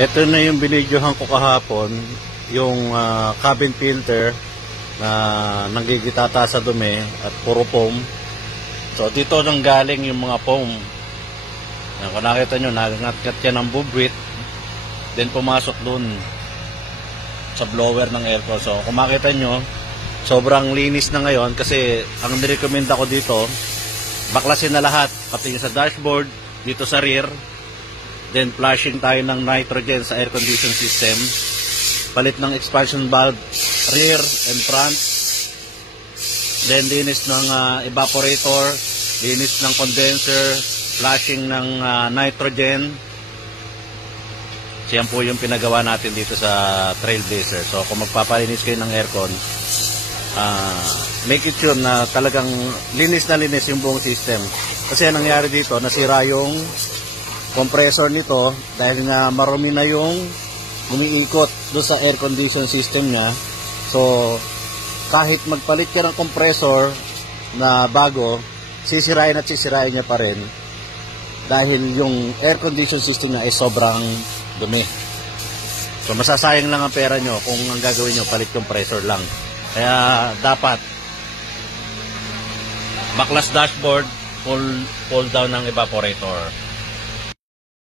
Ito na yung binidyohan ko kahapon, yung cabin filter na nanggigitata sa dumi at puro foam. So dito nang galing yung mga foam. Kung nakita nyo, nagangat-ngat yan ng bubwit, then pumasok dun sa blower ng aircon. So kung makita nyo, sobrang linis na ngayon kasi ang nirecommend ako dito, baklasin na lahat, pati sa dashboard, dito sa rear. Then flushing tayo ng nitrogen sa air condition system. Palit ng expansion valve rear and front. Then linis ng evaporator, linis ng condenser, flushing ng nitrogen. Siyan po yung pinagawa natin dito sa Trailblazer. So kung magpapalinis kayo ng aircon, make it sure na talagang linis na linis yung buong system. Kasi ang nangyari dito, nasira yung compressor nito dahil nga marumi na yung umiikot doon sa air condition system niya. So kahit magpalit ka ng compressor na bago, sisirain at sisirain niya pa rin dahil yung air condition system niya ay sobrang dumi. So masasayang lang ang pera nyo kung ang gagawin nyo palit compressor lang. Kaya dapat baklas dashboard, pull down ng evaporator.